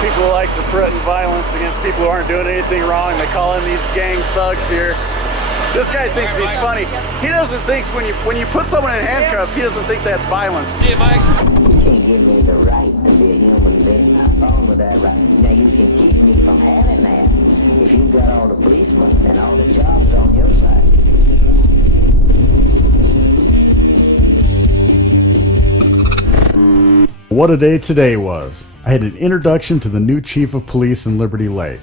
People like to threaten violence against people who aren't doing anything wrong. They call in these gang thugs here. This guy thinks he's funny. He doesn't think when you put someone in handcuffs, he doesn't think that's violence. See you, Mike. You can't give me the right to be a human being. I'm wrong with that right. Now you can keep me from having that if you've got all the policemen and all the jobs on your side. What a day today was. I had an introduction to the new chief of police in Liberty Lake.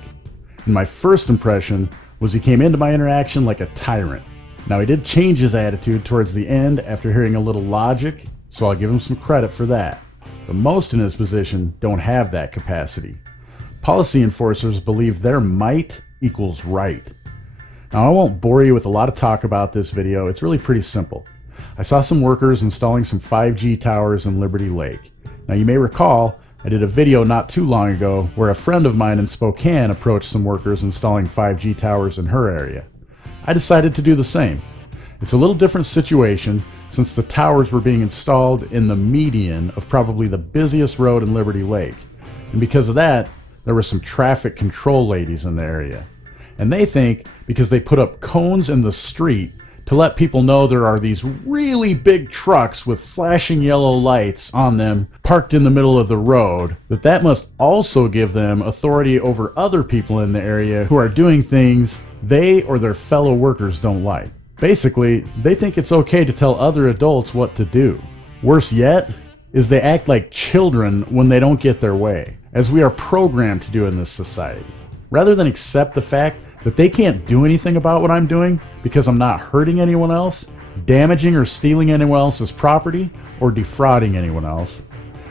And my first impression was he came into my interaction like a tyrant. Now he did change his attitude towards the end after hearing a little logic, so I'll give him some credit for that. But most in his position don't have that capacity. Policy enforcers believe their might equals right. Now I won't bore you with a lot of talk about this video, it's really pretty simple. I saw some workers installing some 5G towers in Liberty Lake. Now you may recall, I did a video not too long ago where a friend of mine in Spokane approached some workers installing 5G towers in her area. I decided to do the same. It's a little different situation since the towers were being installed in the median of probably the busiest road in Liberty Lake. And because of that, there were some traffic control ladies in the area. And they think because they put up cones in the street to let people know there are these really big trucks with flashing yellow lights on them parked in the middle of the road, that must also give them authority over other people in the area who are doing things they or their fellow workers don't like. Basically, they think it's okay to tell other adults what to do. Worse yet is they act like children when they don't get their way, as we are programmed to do in this society. Rather than accept the fact that they can't do anything about what I'm doing because I'm not hurting anyone else, damaging or stealing anyone else's property, or defrauding anyone else,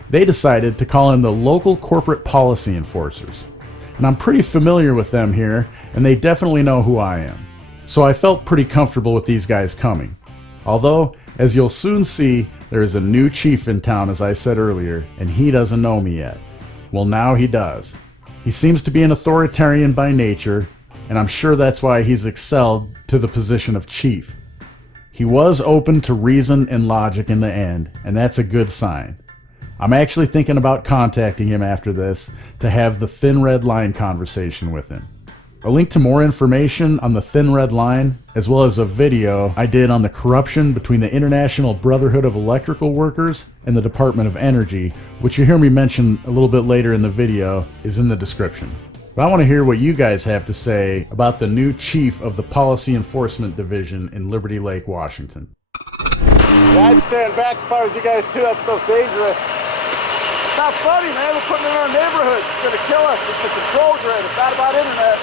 they decided to call in the local corporate policy enforcers. And I'm pretty familiar with them here, and they definitely know who I am. So I felt pretty comfortable with these guys coming. Although, as you'll soon see, there is a new chief in town, as I said earlier, and he doesn't know me yet. Well, now he does. He seems to be an authoritarian by nature, and I'm sure that's why he's excelled to the position of chief. He was open to reason and logic in the end, and that's a good sign. I'm actually thinking about contacting him after this to have the thin red line conversation with him. A link to more information on the thin red line, as well as a video I did on the corruption between the International Brotherhood of Electrical Workers and the Department of Energy, which you hear me mention a little bit later in the video, is in the description. But I want to hear what you guys have to say about the new chief of the Policy Enforcement Division in Liberty Lake, Washington. Yeah, I'd stand back if I was you guys too. That stuff's dangerous. It's not funny, man. We're putting it in our neighborhood. It's going to kill us. It's a control grid. It's not about internet.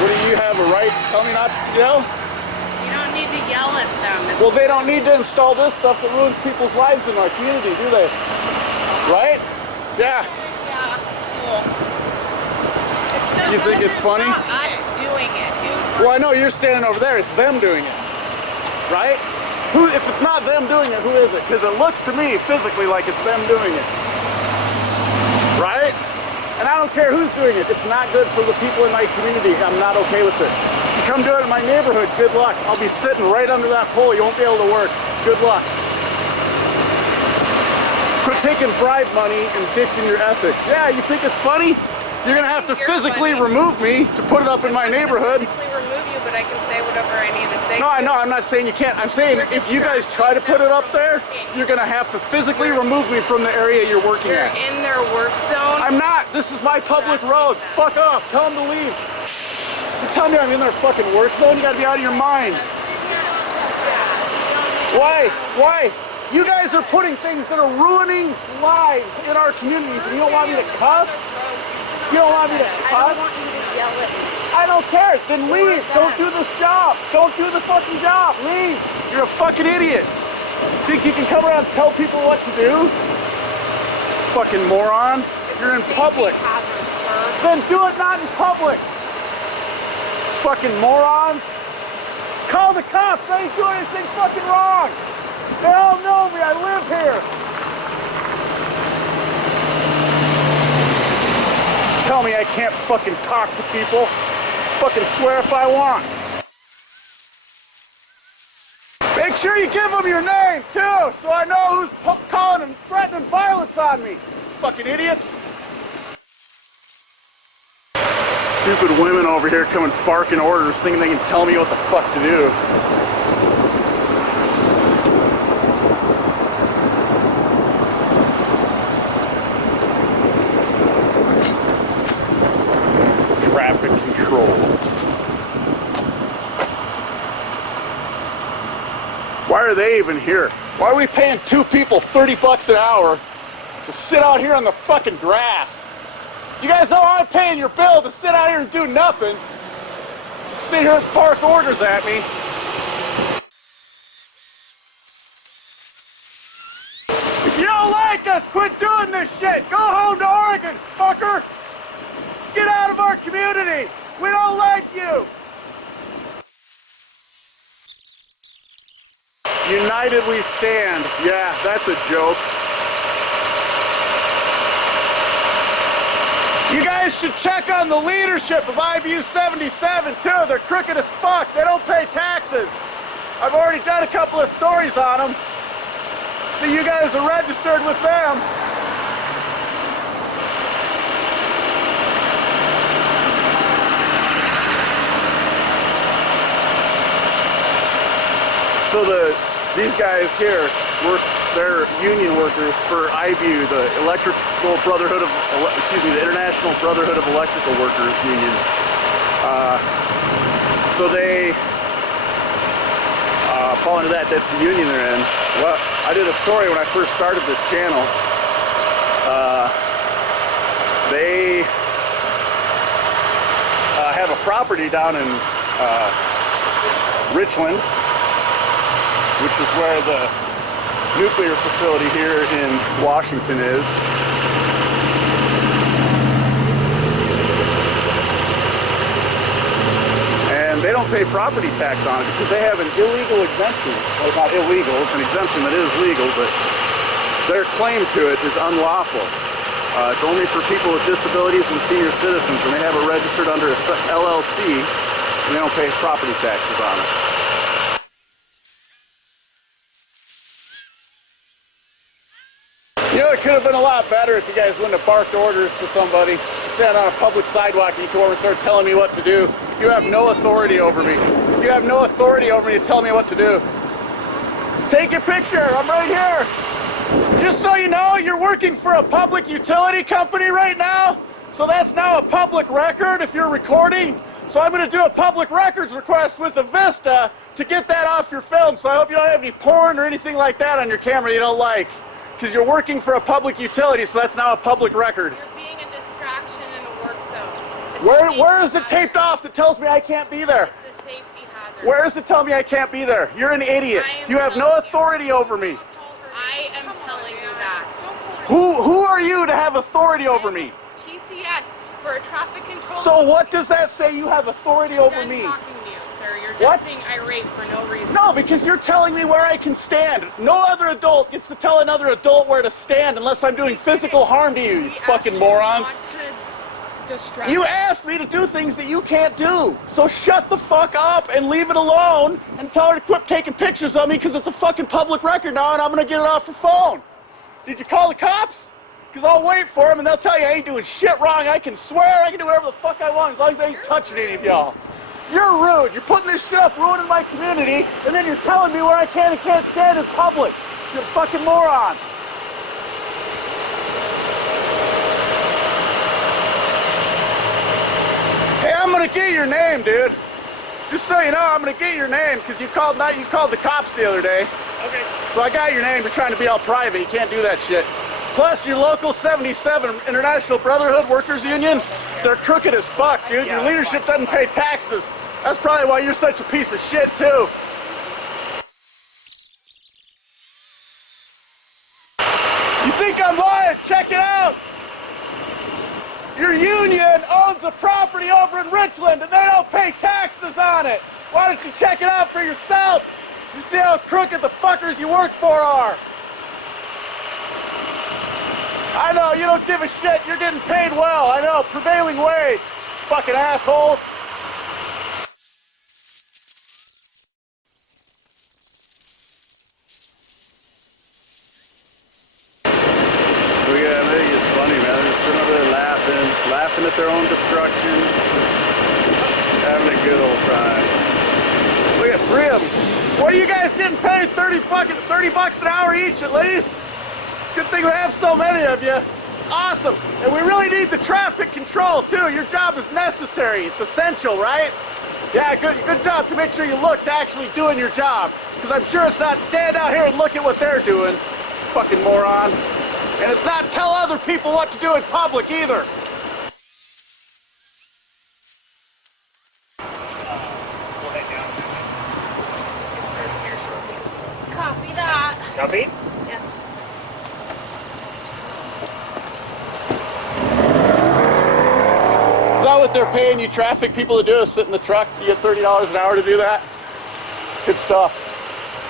What do you have a right to tell me not to yell? You don't need to yell at them. Well, they don't need to install this stuff that ruins people's lives in our community, do they? Right? Yeah. Yeah, cool. You think it's funny? It's not us doing it, dude. Well, I know you're standing over there. It's them doing it. Right? If it's not them doing it, who is it? Because it looks to me physically like it's them doing it. Right? And I don't care who's doing it. It's not good for the people in my community. I'm not okay with it. If you come do it in my neighborhood, good luck. I'll be sitting right under that pole. You won't be able to work. Good luck. Quit taking bribe money and ditching your ethics. Yeah, you think it's funny? You're going to have to physically remove me to put it up in my neighborhood. Physically remove you, but I can say whatever I need to say. No, I know. I'm not saying you can't. I'm saying if you guys try to put it up there, you're going to have to physically remove me from the area you're working You're at. in their work zone. I'm not. This is my public road. Fuck off. Tell them to leave. You tell me I'm in their fucking work zone? You got to be out of your mind. Why? Why? You guys are putting things that are ruining lives in our communities, and you don't want me to cuss? You don't want me to cuss? I don't want you to yell at me. I don't care. Then leave. Don't do this job. Don't do the fucking job. Leave. You're a fucking idiot. Think you can come around and tell people what to do? Fucking moron. You're in public. Then do it not in public. Fucking morons. Call the cops. They ain't doing anything fucking wrong. They all know me. I live here. Tell me I can't fucking talk to people. Fucking swear if I want. Make sure you give them your name, too, so I know who's calling and threatening violence on me. Fucking idiots. Stupid women over here coming barking orders, thinking they can tell me what the fuck to do. Traffic control. Why are they even here? Why are we paying two people 30 bucks an hour to sit out here on the fucking grass? You guys know I'm paying your bill to sit out here and do nothing. Sit here and bark orders at me. If you don't like us, quit doing this shit. Go home to Oregon, fucker. Get out of our communities. We don't like you. United we stand. Yeah, that's a joke. You guys should check on the leadership of IBU 77 too. They're crooked as fuck. They don't pay taxes. I've already done a couple of stories on them. So you guys are registered with them. So these guys here they're union workers for IBU, the Electrical Brotherhood of, the International Brotherhood of Electrical Workers Union. So they fall into that. That's the union they're in. Well, I did a story when I first started this channel. They have a property down in Richland, which is where the nuclear facility here in Washington is. And they don't pay property tax on it because they have an illegal exemption. Well, it's not illegal, it's an exemption that is legal, but their claim to it is unlawful. It's only for people with disabilities and senior citizens, and they have it registered under a LLC, and they don't pay property taxes on it. You know, it could have been a lot better if you guys wouldn't have barked orders to somebody, stand on a public sidewalk and you come over and start telling me what to do. You have no authority over me. You have no authority over me to tell me what to do. Take your picture, I'm right here. Just so you know, you're working for a public utility company right now, so that's now a public record if you're recording. So I'm going to do a public records request with Avista to get that off your film, so I hope you don't have any porn or anything like that on your camera you don't like. Because you're working for a public utility, so that's now a public record. You're being a distraction in a work zone. Where is it taped off that tells me I can't be there? It's a safety hazard. Where is it telling me I can't be there? You're an idiot. You have no authority over me. I am telling you that. Who are you to have authority over me? TCS for a traffic control. So what does that say you have authority over Done me? talking to you, sir. You're just What? being irate for no reason. No, because you're telling me where I can stand. No other adult gets to tell another adult where to stand unless I'm doing physical harm to you, you fucking morons. You asked me to do things that you can't do. So shut the fuck up and leave it alone and tell her to quit taking pictures of me because it's a fucking public record now and I'm going to get it off her phone. Did you call the cops? Because I'll wait for them and they'll tell you I ain't doing shit wrong. I can swear, I can do whatever the fuck I want as long as I ain't touching any of y'all. You're rude. You're putting this shit up, ruining my community, and then you're telling me where I can and can't stand in public. You're a fucking moron. Hey, I'm gonna get your name, dude. Just so you know, I'm gonna get your name because you called the cops the other day. Okay. So I got your name. You're trying to be all private. You can't do that shit. Plus, your local 77 International Brotherhood Workers Union, they're crooked as fuck, dude. Your leadership doesn't pay taxes. That's probably why you're such a piece of shit, too. You think I'm lying? Check it out. Your union owns a property over in Richland and they don't pay taxes on it. Why don't you check it out for yourself? You see how crooked the fuckers you work for are. I know, you don't give a shit. You're getting paid well. I know, prevailing wage. Fucking assholes. at their own destruction, having a good old time. Look at 3 of them. What are you guys getting paid? 30 bucks an hour each at least? Good thing we have so many of you. It's awesome. And we really need the traffic control too. Your job is necessary. It's essential, right? Yeah, good job to make sure you look to actually doing your job. Because I'm sure it's not stand out here and look at what they're doing. Fucking moron. And it's not tell other people what to do in public either. We'll head down. Get started here shortly. So. Copy that. Copy? Yeah. Is that what they're paying you traffic people to do, is sit in the truck? You get $30 an hour to do that? Good stuff.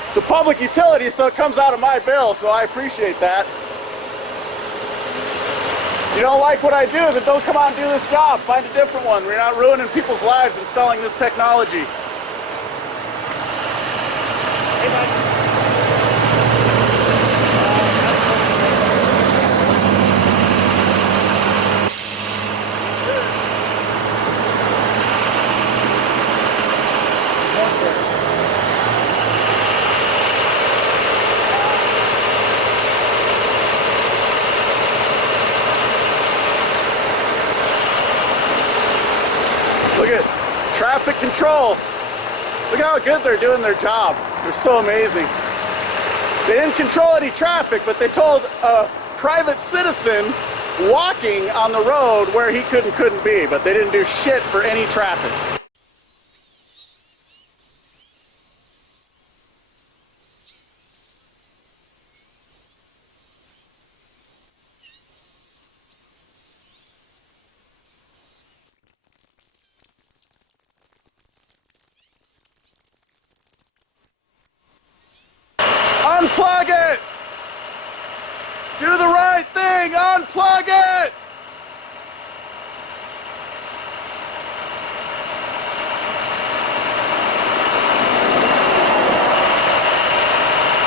It's a public utility, so it comes out of my bill, so I appreciate that. You don't like what I do, then don't come out and do this job. Find a different one. We're not ruining people's lives installing this technology. Hey, bud. Look at traffic control. Look how good they're doing their job. They're so amazing. They didn't control any traffic, but they told a private citizen walking on the road where he couldn't be, but they didn't do shit for any traffic. Unplug it! Do the right thing! Unplug it!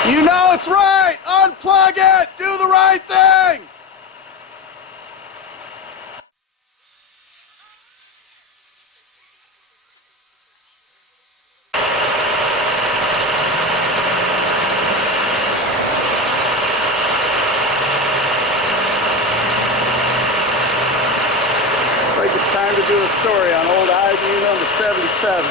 You know it's right! Unplug it! Do the right thing! Time to do a story on old ID number 77.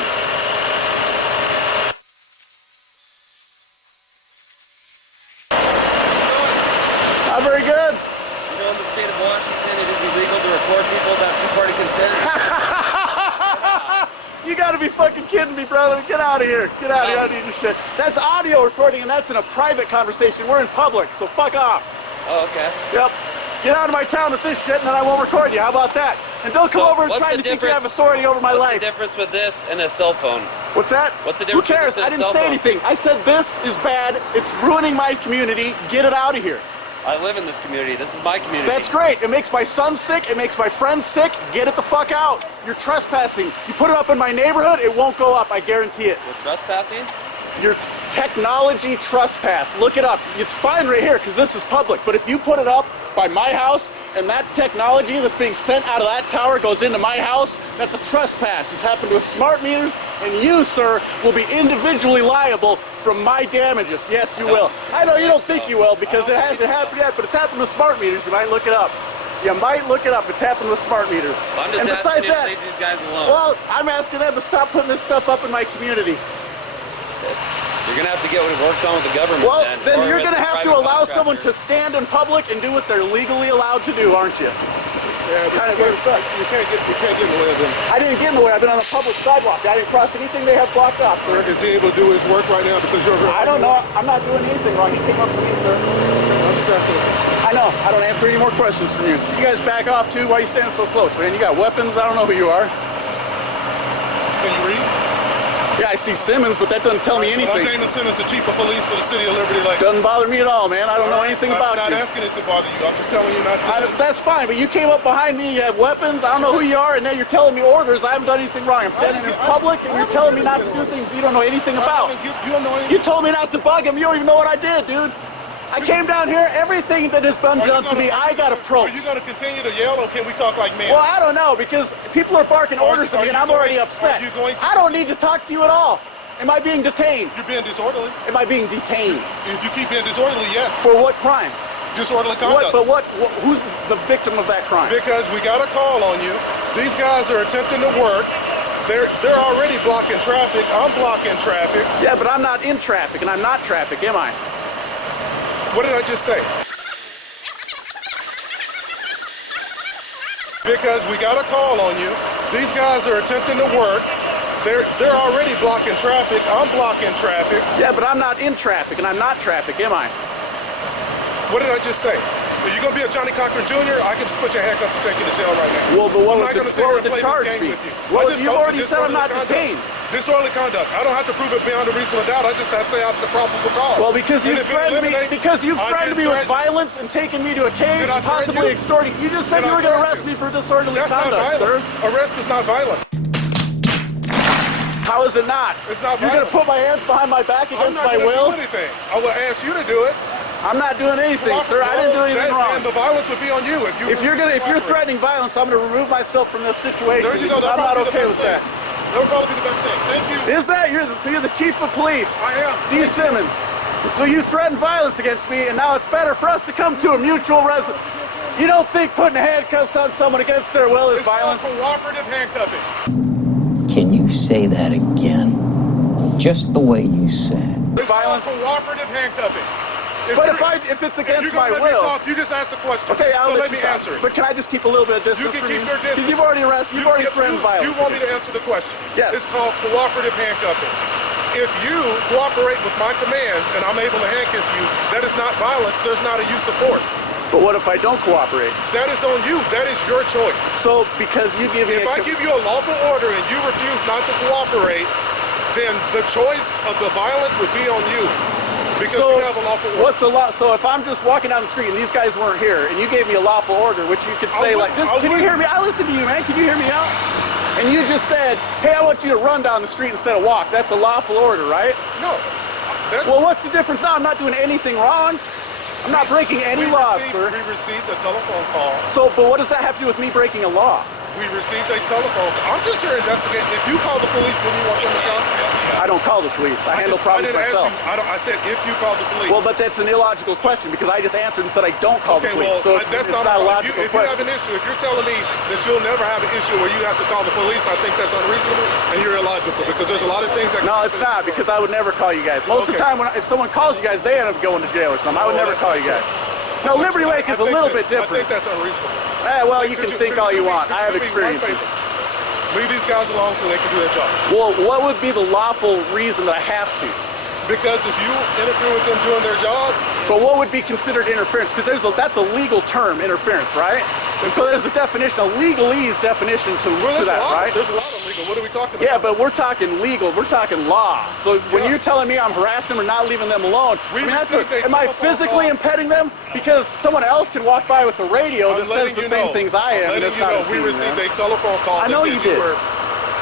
Not very good. You know, in the state of Washington, it is illegal to record people without two-party consent. You gotta be fucking kidding me, brother. Get out of here. Get out of here. I don't need your shit. That's audio recording, and that's in a private conversation. We're in public, so fuck off. Oh, okay. Yep. Get out of my town with this shit, and then I won't record you. How about that? And don't come over and try to think you have authority over my life. What's the difference with this and a cell phone? What's that? What's the difference Who cares? with this I and a didn't cell say phone? anything. I said this is bad. It's ruining my community. Get it out of here. I live in this community. This is my community. That's great. It makes my son sick. It makes my friends sick. Get it the fuck out. You're trespassing. You put it up in my neighborhood, it won't go up. I guarantee it. You're trespassing? Your technology trespass. Look it up. It's fine right here because this is public. But if you put it up by my house and that technology that's being sent out of that tower goes into my house, that's a trespass. It's happened with smart meters, and you, sir, will be individually liable from my damages. Yes, you will. I know you don't think you will because it hasn't happened yet, but it's happened with smart meters. You might look it up. You might look it up. It's happened with smart meters. I'm just asking you to leave these guys alone. Well, I'm asking them to stop putting this stuff up in my community. You're going to have to get worked on with the government. Well, then you're going to have to allow someone to stand in public and do what they're legally allowed to do, aren't you? Yeah, you can't get in the way of them. I didn't get in the way. I've been on a public sidewalk. I didn't cross anything they have blocked off, sir. Is he able to do his work right now because you're... I don't know. I'm not doing anything wrong. He came up to me, sir. I'm just asking. I know. I don't answer any more questions from you. You guys back off, too. Why are you standing so close, man? You got weapons. I don't know who you are. Can you read? Yeah, I see Simmons, but that doesn't tell me anything. I'm Dana Simmons, the chief of police for the city of Liberty Lake. Doesn't bother me at all, man. I don't know anything about you. I'm not asking it to bother you. I'm just telling you not to. That's fine, but you came up behind me, you have weapons, I don't know who you are, and now you're telling me orders. I haven't done anything wrong. I'm standing in public, and you're telling me not to do things you don't know anything about. You don't know anything. You told me not to bug him. You don't even know what I did, dude. I came down here, everything that has been done to me, I got approached. Are you going to continue to yell, or can we talk like men? Well, I don't know, because people are barking orders at me, and I'm already upset. Are you going to I don't need to talk to you at all. Am I being detained? You're being disorderly. Am I being detained? If you keep being disorderly, yes. For what crime? Disorderly conduct. Who's the victim of that crime? Because we got a call on you. These guys are attempting to work. They're already blocking traffic. I'm blocking traffic. Yeah, but I'm not in traffic, and I'm not traffic, am I? What did I just say? Because we got a call on you. These guys are attempting to work. They're already blocking traffic. I'm blocking traffic. Yeah, but I'm not in traffic, and I'm not traffic, am I? What did I just say? Are you going to be a Johnny Cochran Jr.? I can just put your handcuffs and take you to jail right now. Well, but what I'm not going to sit here and play this game with you. Well, you've already said I'm not detained. Disorderly conduct. I don't have to prove it beyond a reasonable doubt. I just have to say I have the probable cause. Well, because you've threatened me with violence and taken me to a cage and possibly extorting. You just said you were going to arrest me for disorderly conduct, sir. Arrest is not violent. How is it not? It's not violent. You're going to put my hands behind my back against my will? I'm not going to do anything. I will ask you to do it. I'm not doing anything, sir. I didn't do anything wrong. And the violence would be on you if you're threatening violence. I'm going to remove myself from this situation. There you go. I'm not okay with that. That would probably be the best thing. Thank you. Is that you're the chief of police? I am. D. Simmons. So you threatened violence against me, and now it's better for us to come to a mutual resolution. You don't think putting handcuffs on someone against their will is violence? It's called cooperative handcuffing. Can you say that again? Just the way you said it. It's violence. Called cooperative handcuffing. But if it's against my will, talk, you just asked the question. Okay, so let me answer it. But can I just keep a little bit of distance? You can from keep your distance. You've already threatened violence. You want me to answer the question? Yes. It's called cooperative handcuffing. If you cooperate with my commands and I'm able to handcuff you, that is not violence. There's not a use of force. But what if I don't cooperate? That is on you. That is your choice. So because you give me if I give you a lawful order and you refuse not to cooperate, then the choice of the violence would be on you. Because you have a lawful order. So if I'm just walking down the street and these guys weren't here and you gave me a lawful order, which you could say can you hear me? I listen to you, man. Can you hear me out? And you just said, hey, I want you to run down the street instead of walk. That's a lawful order, right? No. Well, what's the difference now? I'm not doing anything wrong. I'm not breaking any laws, sir. We received a telephone call. But what does that have to do with me breaking a law? We received a telephone. I'm just here investigating. If you call the police, when you want them to come? I don't call the police. I handle problems myself. I said if you call the police. Well, but that's an illogical question because I just answered and said I don't call the police. Well, so that's not a logical question. If you have an issue, if you're telling me that you'll never have an issue where you have to call the police, I think that's unreasonable and you're illogical because there's a lot of things that. No, it's not because I would never call you guys. Most of the time, if someone calls you guys, they end up going to jail or something. I would never call you guys. No, Liberty Lake is a little bit different. I think that's unreasonable. Well, you can think all you want. I have experiences. Leave these guys alone so they can do their job. Well, what would be the lawful reason that I have to? Because if you interfere with them doing their job. But what would be considered interference? Because that's a legal term, interference, right? And so there's a definition, a legalese definition to that, right? There's a lot of legal. What are we talking about? Yeah, but we're talking legal. We're talking law. So when you're telling me I'm harassing them or not leaving them alone, am I physically impeding them? Because someone else can walk by with the radio that says the same things I am. I'm letting you know, we received a telephone call that said you were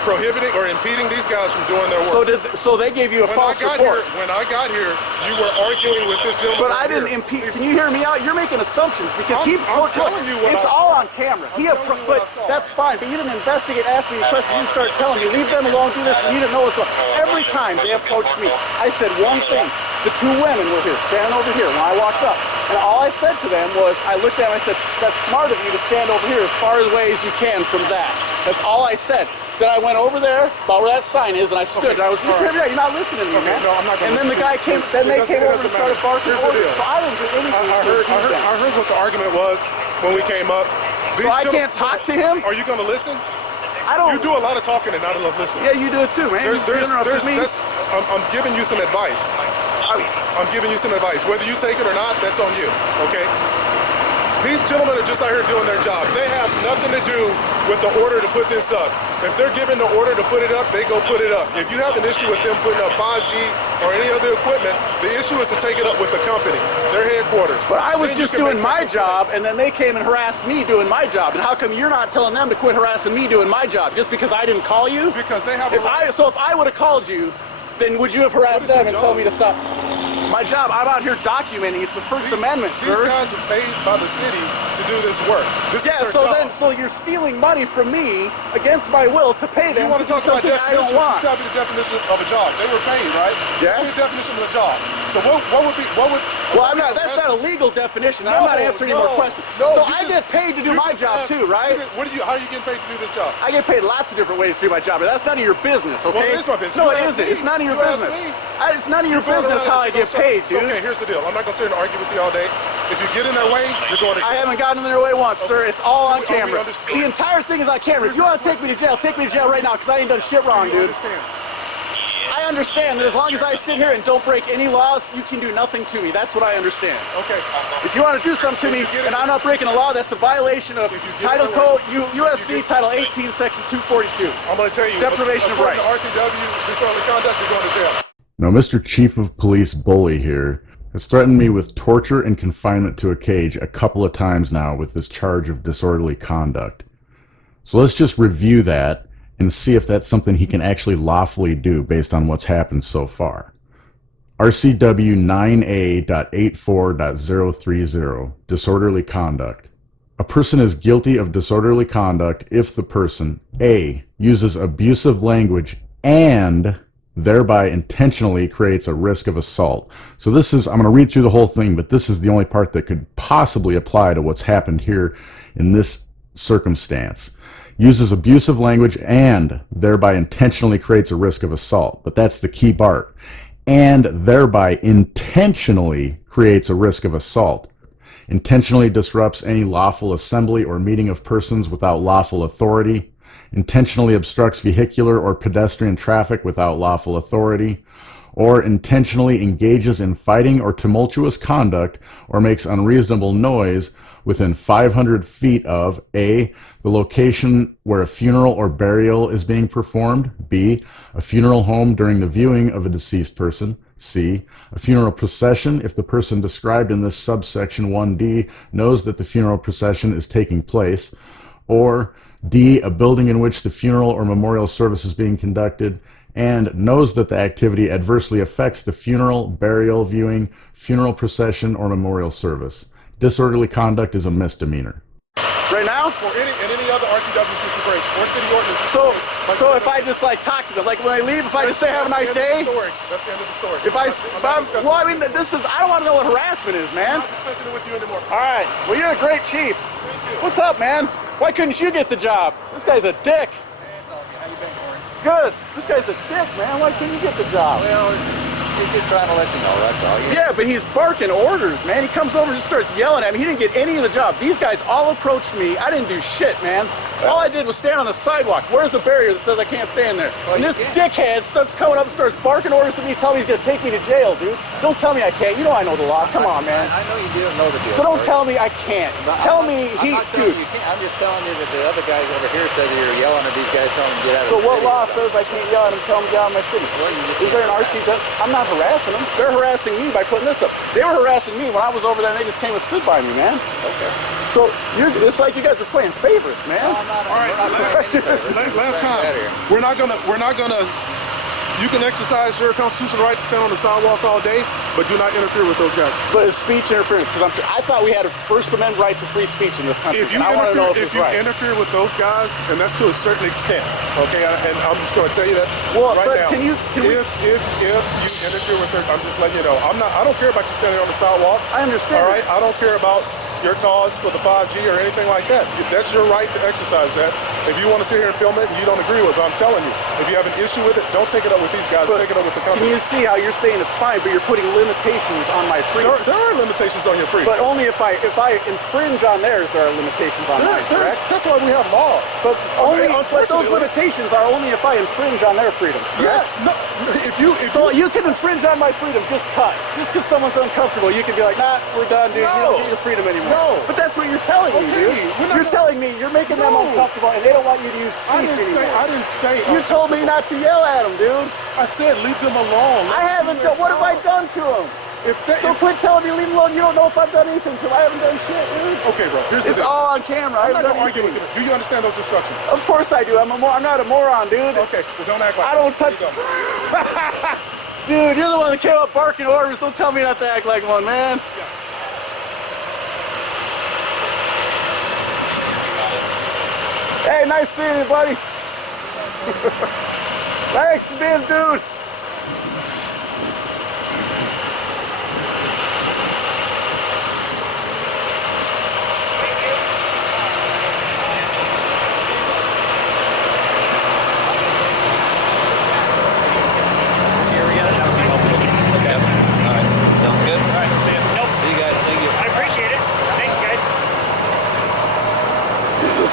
prohibiting or impeding these guys from doing their work. So they gave you a false report. When I got here, you were arguing with this gentleman. But I didn't impede. Can you hear me out? You're making assumptions because I'm telling you what it's all on camera. But that's fine. But you didn't investigate, ask me a question. You start telling me, leave them alone, do this, and you didn't know what's wrong. Every time they approached me, I said one thing. The two women were here, standing over here when I walked up. And all I said to them was, I looked at them and I said, that's smart of you to stand over here as far away as you can from that. That's all I said. Then I went over there, about where that sign is, and I stood. And I was just you're not listening to me, man. No, I'm not and then the guy came, then they came over and started barking. So I didn't do anything. I heard what the argument was when we came up. So I can't talk to him? Are you going to listen? I don't. You do a lot of talking and not enough listening. Yeah, you do it too, man. I'm giving you some advice. I'm giving you some advice. Whether you take it or not, that's on you, okay? These gentlemen are just out here doing their job. They have nothing to do with the order to put this up. If they're given the order to put it up, they go put it up. If you have an issue with them putting up 5G or any other equipment, the issue is to take it up with the company, their headquarters. But I was just doing my job, and then they came and harassed me doing my job. And how come you're not telling them to quit harassing me doing my job? Just because I didn't call you? Because they have So if I would have called you, then would you have harassed them and told me to stop? My job, I'm out here documenting. It's the First Amendment, These sir. guys are paid by the city to do this work. This Yeah, is their job. so you're stealing money from me against my will to pay them. You want to talk about something I don't definitions? want. Tell me the definition of a job. They were paid, right? Yeah. Tell me the definition of a job. So what would be, what would... Well, I'm not. That's not a legal definition. I'm not answering any more questions. No, so you I just- get paid to do you my just job asked- too, right? How are you getting paid to do this job? I get paid lots of different ways to do my job, but that's none of your business, okay? Well, it is my business. No, You it asked isn't. me. It's none of your You asked business. me. It's none of your You're going business around how I and get so- paid, so, dude. okay, here's the deal. I'm not going to sit here and argue with you all day. If you get in their way, you're going to jail. I haven't gotten in their way once, sir. It's all on We camera. understand. The entire thing is on camera. If you want to take me to jail right now, because I ain't done shit wrong, You dude. understand? I understand that as long as I sit here and don't break any laws, you can do nothing to me. That's what I understand. Okay. If you want to do something to me and I'm not breaking a law, that's a violation of If you get Title in the Code, way- USC Title 18, Section 242. I'm going to tell you. Deprivation of according rights. to RCW, disorderly conduct, you're going to jail. Now, Mr. Chief of Police Bully here has threatened me with torture and confinement to a cage a couple of times now with this charge of disorderly conduct. So let's just review that and see if that's something he can actually lawfully do based on what's happened so far. RCW 9A.84.030, disorderly conduct. A person is guilty of disorderly conduct if the person A. uses abusive language and thereby intentionally creates a risk of assault. So this is, I'm going to read through the whole thing, but this is the only part that could possibly apply to what's happened here in this circumstance. Uses abusive language and thereby intentionally creates a risk of assault. But that's the key part. And thereby intentionally creates a risk of assault. Intentionally disrupts any lawful assembly or meeting of persons without lawful authority. Intentionally obstructs vehicular or pedestrian traffic without lawful authority. Or intentionally engages in fighting or tumultuous conduct or makes unreasonable noise within 500 feet of A, the location where a funeral or burial is being performed, B, a funeral home during the viewing of a deceased person, C, a funeral procession if the person described in this subsection 1D knows that the funeral procession is taking place, or D, a building in which the funeral or memorial service is being conducted and knows that the activity adversely affects the funeral, burial, viewing, funeral procession, or memorial service. Disorderly conduct is a misdemeanor. Right now? For any other RCWs that you break, or city ordinance. So if I just like talk to them, like when I leave, if I just say have a nice day, That's the end of the story. if I, I'm not discussing well, I it. mean, this is, I don't want to know what harassment is, man. I'm not discussing it with you anymore. All right, well, you're a great chief. What's up, man? Why couldn't you get the job? This guy's a dick. How you been, Corey? Good. This guy's a dick, man. Why couldn't you get the job? Well, he's just trying to let you know, that's all. Yeah, but he's barking orders, man. He comes over and just starts yelling at me. He didn't get any of the job. These guys all approached me. I didn't do shit, man. All I did was stand on the sidewalk. Where's the barrier that says I can't stand there? And this dickhead starts coming up and starts barking orders at me, telling me he's gonna take me to jail, dude. Don't tell me I can't. You know I know the law. Come on, man. I know you didn't know the deal. So don't tell me I can't. Tell me I'm he, not telling dude. you can't. I'm just telling you that the other guys over here said that you're yelling at these guys telling them to get out of So the what city. law says I can't yell at him, tell him to get out of my city? Well, you just Is there an RC? I'm not harassing them. They're harassing me by putting this up. They were harassing me when I was over there, and they just came and stood by me, man. Okay. So it's like you guys are playing favorites, man. No, I'm not. All right, last time, we're not gonna. You can exercise your constitutional right to stand on the sidewalk all day, but do not interfere with those guys. But it's speech interference, because I thought we had a First Amendment right to free speech in this country. If you and I want to know if interfere, it's right. interfere with those guys, and that's to a certain extent, okay, and I'm just going to tell you that Well, right but now. can we- if you interfere with their, I'm just letting you know. I don't care about you standing on the sidewalk. I understand. All right, I don't care about your cause for the 5G or anything like that. That's your right to exercise that. If you want to sit here and film it and you don't agree with it, I'm telling you, if you have an issue with it, don't take it up with these guys. But take it up with the can company. you see how you're saying it's fine, but you're putting limitations on my freedom? There are limitations on your freedom. But only if I infringe on theirs, there are limitations on mine, correct? That's why we have laws. But but those unfortunately- limitations are only if I infringe on their freedom, Yeah, correct? no, So you can infringe on my freedom, just cut. Just because someone's uncomfortable, you can be like, nah, we're done, dude. You No. don't get your freedom anymore. No. But that's what you're telling me, Okay, dude. we're not You're gonna- telling me you're making them No. uncomfortable and they don't want you to use speech anymore. I didn't say. You told me not to yell at them, dude. I said leave them alone. I haven't done. What have I done to them? So quit telling me leave them alone. You don't know if I've done anything to them. I haven't done shit, dude. Okay, bro. Here's the It's deal. all on camera. I I'm not haven't gonna done argue with anything. you. Do you understand those instructions? Of course I do. I'm not a moron, dude. Okay, well don't act like I don't touch. You don't. Dude, you're the one that came up barking orders. Don't tell me not to act like one, man. Hey, nice seeing you, buddy. Thanks for being dude.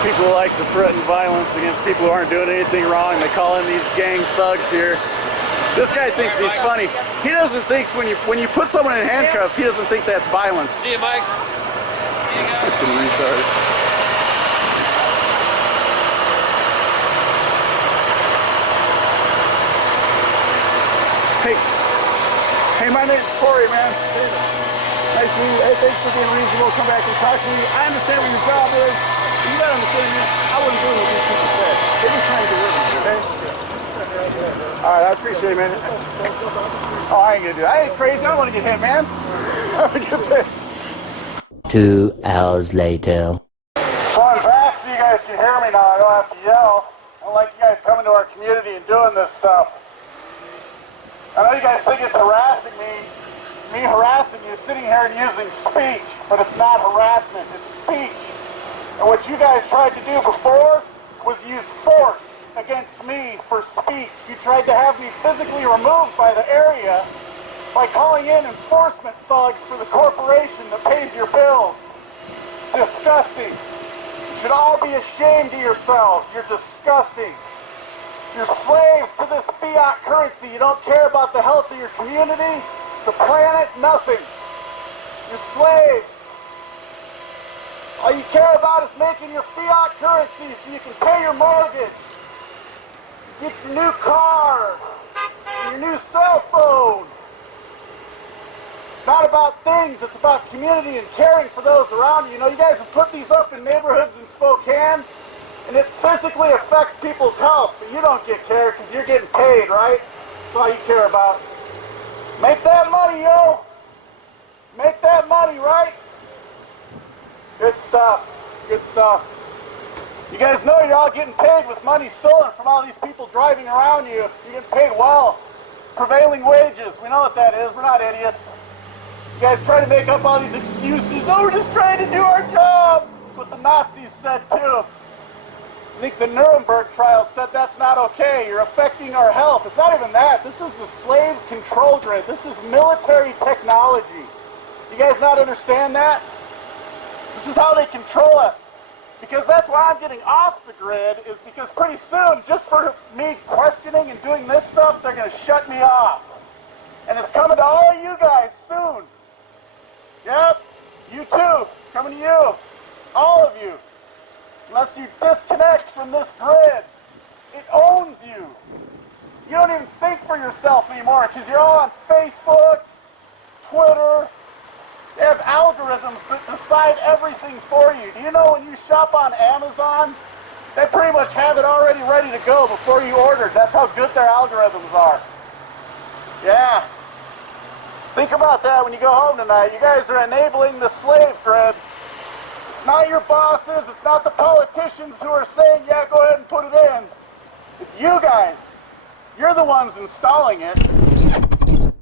People like to threaten violence against people who aren't doing anything wrong. They call in these gang thugs here. This guy thinks he's funny. He doesn't think when you put someone in handcuffs, he doesn't think that's violence. See you, Mike. See you guys. Fucking retard. Hey, my name's Corey, man. Nice to meet you. Hey, thanks for being reasonable. Come back and talk to me. I understand what your job is. You gotta understand me. I wouldn't do what these people said. They're just trying to get rid of me, okay? Alright, I appreciate it, man. Oh, I ain't gonna do it. I ain't crazy. I don't want to get hit, man. Have a good day. 2 hours later. So I'm back so you guys can hear me now. I don't have to yell. I don't like you guys coming to our community and doing this stuff. I know you guys think it's harassing me harassing you, sitting here and using speech, but it's not harassment, it's speech. And what you guys tried to do before was use force against me for speech. You tried to have me physically removed by the area by calling in enforcement thugs for the corporation that pays your bills. It's disgusting. You should all be ashamed of yourselves. You're disgusting. You're slaves to this fiat currency. You don't care about the health of your community, the planet, nothing. You're slaves. All you care about is making your fiat currency so you can pay your mortgage, get your new car, your new cell phone. It's not about things, it's about community and caring for those around you. You know, you guys have put these up in neighborhoods in Spokane, and it physically affects people's health, but you don't get care because you're getting paid, right? That's all you care about. Make that money, yo! Make that money, right? Good stuff. Good stuff. You guys know you're all getting paid with money stolen from all these people driving around you. You're getting paid well. Prevailing wages. We know what that is. We're not idiots. You guys try to make up all these excuses. Oh, we're just trying to do our job. That's what the Nazis said, too. I think the Nuremberg trial said that's not okay. You're affecting our health. It's not even that. This is the slave control grid. This is military technology. You guys not understand that? This is how they control us. Because that's why I'm getting off the grid, is because pretty soon, just for me questioning and doing this stuff, they're going to shut me off. And it's coming to all of you guys soon. Yep, you too. It's coming to you. All of you. Unless you disconnect from this grid, it owns you. You don't even think for yourself anymore because you're all on Facebook, Twitter. They have algorithms that decide everything for you. Do you know when you shop on Amazon, they pretty much have it already ready to go before you ordered. That's how good their algorithms are. Yeah. Think about that when you go home tonight. You guys are enabling the slave grid. It's not your bosses, it's not the politicians who are saying, yeah, go ahead and put it in. It's you guys. You're the ones installing it.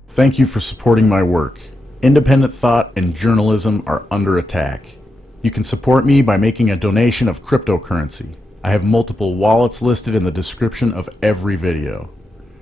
Thank you for supporting my work. Independent thought and journalism are under attack. You can support me by making a donation of cryptocurrency. I have multiple wallets listed in the description of every video.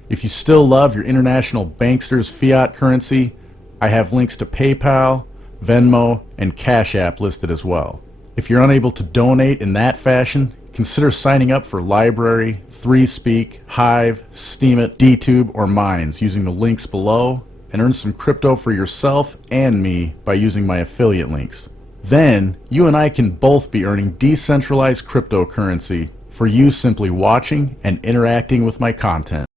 If you still love your international banksters fiat currency, I have links to PayPal, Venmo, and Cash App listed as well. If you're unable to donate in that fashion, consider signing up for Library, 3Speak, Hive, Steemit, DTube, or Minds using the links below, and earn some crypto for yourself and me by using my affiliate links. Then, you and I can both be earning decentralized cryptocurrency for you simply watching and interacting with my content.